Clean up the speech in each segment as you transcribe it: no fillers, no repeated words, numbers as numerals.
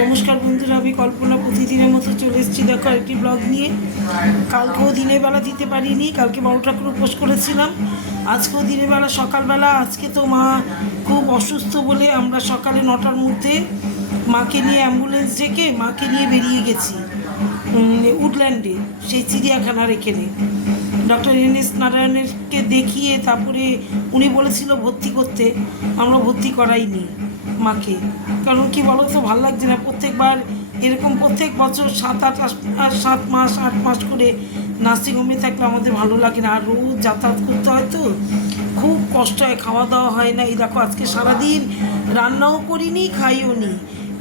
নমস্কার বন্ধুরা, আমি কল্পনা প্রতিদিনের মতো চলে এসেছি দেখো একটি ব্লগ নিয়ে। কালকেও দিনের বেলা দিতে পারিনি, কালকে বড় ঠাকুর উপোস করেছিলাম। আজকেও দিনের বেলা সকালবেলা, আজকে তো মা খুব অসুস্থ বলে আমরা সকালে 9টার মধ্যে মাকে নিয়ে অ্যাম্বুলেন্স ডেকে মাকে নিয়ে বেরিয়ে গেছি উডল্যান্ডে, সেই চিড়িয়াখানার এখানে ডক্টর এন.এস. নারায়ণেরকে দেখিয়ে তারপরে উনি বলেছিল ভর্তি করতে, আমরা ভর্তি করাইনি মাকে। কারণ কি বলো তো, ভালো লাগছে না প্রত্যেকবার এরকম, প্রত্যেক বছর 7 মাস 8 মাস করে নার্সিংহোমে থাকলে আমাদের ভালো লাগে না। আর রোজ যাতায়াত করতে হয় তো খুব কষ্ট হয়, খাওয়া দাওয়া হয় না। এই দেখো আজকে সারাদিন রান্নাও করিনি, খাইও নি।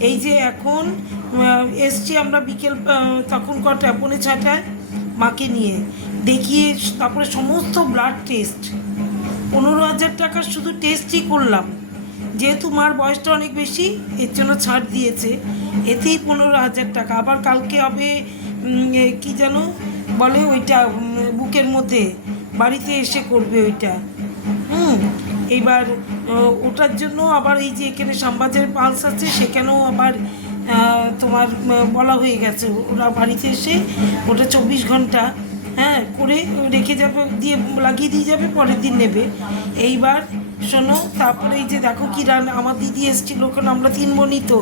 এই যে এখন এসছি আমরা বিকেল তখন কটা 5:45 মাকে নিয়ে দেখিয়ে তারপরে সমস্ত ব্লাড টেস্ট 15,000 টাকার শুধু টেস্টই করলাম। যেহেতু মার বয়সটা অনেক বেশি, এর জন্য ছাড় দিয়েছে, এতেই 15,000 টাকা। আবার কালকে হবে কি যেন বলে ওইটা, বুকের মধ্যে বাড়িতে এসে করবে ওইটা। এইবার ওটার জন্য আবার এই যে এখানে শ্যামবাজারের পালস আছে, সেখানেও আবার তোমার বলা হয়ে গেছে ওরা বাড়িতে এসে ওটা 24 ঘন্টা করে রেখে যাবে, দিয়ে লাগিয়ে দিয়ে যাবে, পরের দিন নেবে। এইবার শোনো, তারপরে এই যে দেখো কি রান্না, আমার দিদি এসেছিলো, ওখানে আমরা 3 বোনই তো,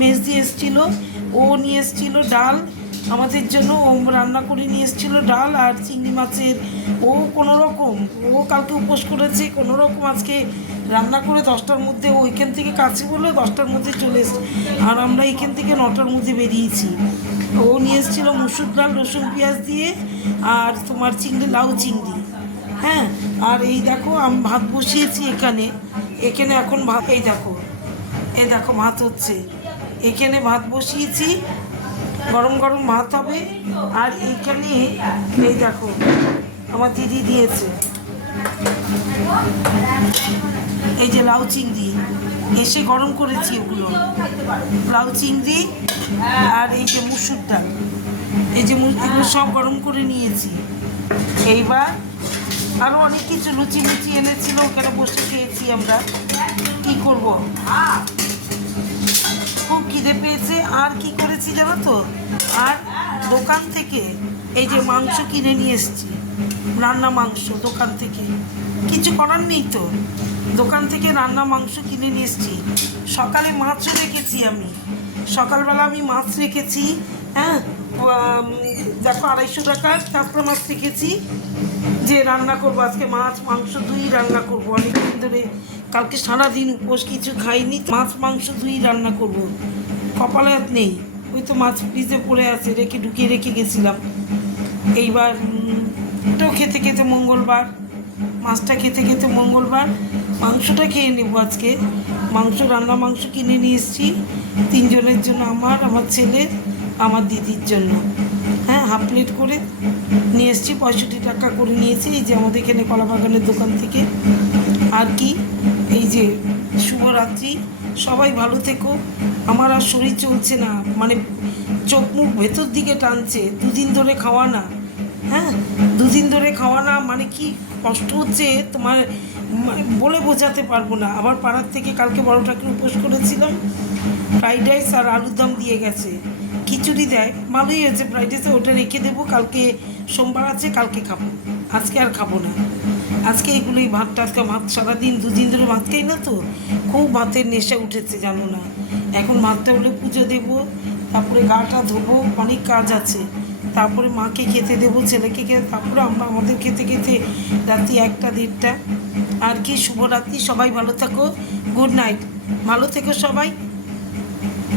মেজ দিয়ে এসেছিলো, ও নিয়ে এসেছিলো ডাল আমাদের জন্য, ও রান্না করে নিয়ে এসেছিলো ডাল আর চিংড়ি মাছের। ও কোনো রকম, ও কালকে উপোস করেছে, কোনো রকম আজকে রান্না করে 10টার মধ্যে, ও এখান থেকে কাছে বলে 10টার মধ্যে চলে এসছে, আর আমরা এখান থেকে 9টার মধ্যে বেরিয়েছি। ও নিয়ে এসেছিলো মুসুর ডাল রসুন পেঁয়াজ দিয়ে আর তোমার লাউ চিংড়ি। আর এই দেখো আমি ভাত বসিয়েছি এখানে এখন ভাত, এই দেখো ভাত হচ্ছে, এখানে ভাত বসিয়েছি, গরম গরম ভাত হবে। আর এইখানে এই দেখো আমার দিদি দিয়েছে এই যে লাউ চিংড়ি, এসে গরম করেছি ওগুলো, লাউ চিংড়ি আর এই যে মুসুর ডাল, এই যে এগুলো সব গরম করে নিয়েছি। এইবার আরও অনেক কিছু লুচি এনেছিল, ওখানে বসে খেয়েছি আমরা। কি করব, খুব খিদে পেয়েছে। আর কি করেছি জানো তো, আর দোকান থেকে এই যে মাংস কিনে নিয়ে এসেছি, রান্না মাংস দোকান থেকে, কিছু করার নেই তো, দোকান থেকে রান্না মাংস কিনে নিয়ে এসেছি। সকালে মাছও রেখেছি, আমি সকালবেলা মাছ রেখেছি, দেখো 250 টাকার কাতলা মাছ রেখেছি, যে রান্না করবো আজকে, মাছ মাংস দুই রান্না করবো। অনেকদিন ধরে কালকে সারাদিন উপোস, কিছু খাইনি, মাছ মাংস দুই রান্না করব। কপালে নেই, ওই তো মাছ ফ্রিজে পড়ে আছে, ঢুকিয়ে রেখে গেছিলাম। এইবার এটাও খেতে খেতে মঙ্গলবার, মাছটা খেতে খেতে মঙ্গলবার, মাংসটা খেয়ে নেবো আজকে। রান্না মাংস কিনে নিয়ে এসেছি 3 জনের জন্য, আমার ছেলের, আমার দিদির জন্য। হাফ প্লেট করে নিয়ে এসেছি, 65 টাকা করে নিয়েছি, এই যে আমাদের এখানে কলাবাগানের দোকান থেকে। আর কি, এই যে শুভরাত্রি, সবাই ভালো থেকো। আমার আর শরীর চলছে না, মানে চোখ মুখ ভেতর দিকে টানছে, 2 দিন ধরে খাওয়া না, 2 দিন ধরে খাওয়া না, মানে কি কষ্ট হচ্ছে তোমার বলে বোঝাতে পারবো না। আবার পাড়ার থেকে কালকে বড় ঠাকুর উপোস করেছিলাম, ফ্রাইড রাইস আর আলুর দম দিয়ে গেছে, খিচুড়ি দেয়, ভালোই হয়েছে ফ্রাইড রাইসে, ওটা রেখে দেবো, কালকে সোমবার আছে, কালকে খাবো, আজকে আর খাবো না। আজকে এগুলোই ভাত সারাদিন 2 দিন ধরে ভাত খাই না তো, খুব ভাতের নেশা উঠেছে জানো না। এখন ভাতটা হলে পুজো দেবো, তারপরে গাটা ধোবো, অনেক কাজ আছে, তারপরে মাকে খেতে দেবো, ছেলেকে খেতে, তারপরে আমরা আমাদের খেতে খেতে রাত্রি 1টা 1:30। আর কি, শুভরাত্রি, সবাই ভালো থাকো, গুড নাইট, ভালো থেকো সবাই।